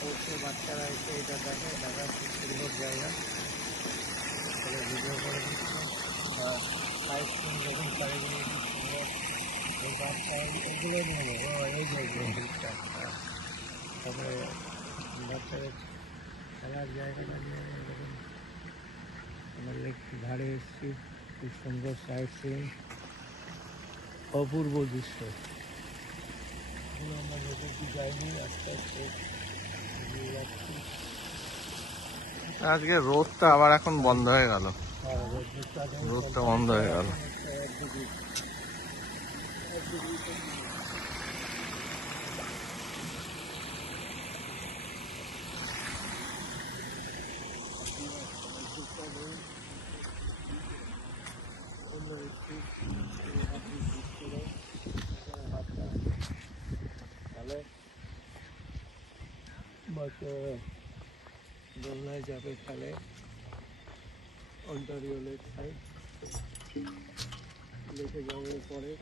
পড়ছে, বাচ্চারা এসে এটা দেখে, দেখা খুব সুন্দর জায়গা, ভিডিও করে দিচ্ছে বা সাইড সিন যখন চারিদিকে খুব সুন্দর। এই গাছটা ওগুলো নিয়ে নেবো, এই যে দিকটা, তারপরে বাচ্চাদের খেলার জায়গাটা নিয়ে এরকম আমরা লেক ধারে এসেছি, খুব সুন্দর সাইড সিন, অপূর্ব দৃশ্য। আমরা নদীতে যাইনি, আস্তে আস্তে এগিয়ে যাচ্ছি। আজকে রোদটা আবার এখন বন্ধ হয়ে গেল, রোদটা বন্ধ হয়ে গেল। দোলনায় যাবে খেলে অন্টারিও লেক সাইড, লেকে যাওয়ার পরে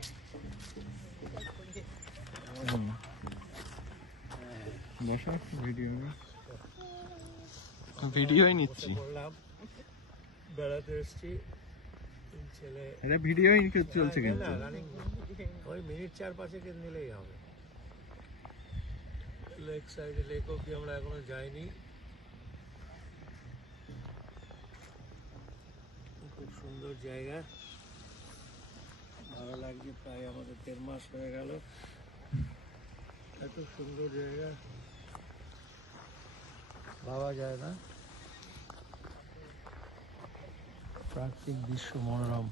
বসো, ভিডিওই নিচ্ছি, বেড়াতে এসছি। ছেলে ভিডিওই চলছে কিন্তু রানিং, ওই মিনিট 4-5 নিলেই হবে। লেক সাইডে, লেক অব্দি আমরা এখনো যাইনি। খুব সুন্দর জায়গা, ভালো লাগছে। প্রায় আমাদের 1.5 মাস হয়ে গেল, এত সুন্দর জায়গা ভাবা যায় না। প্রাকৃতিক দৃশ্য মনোরম।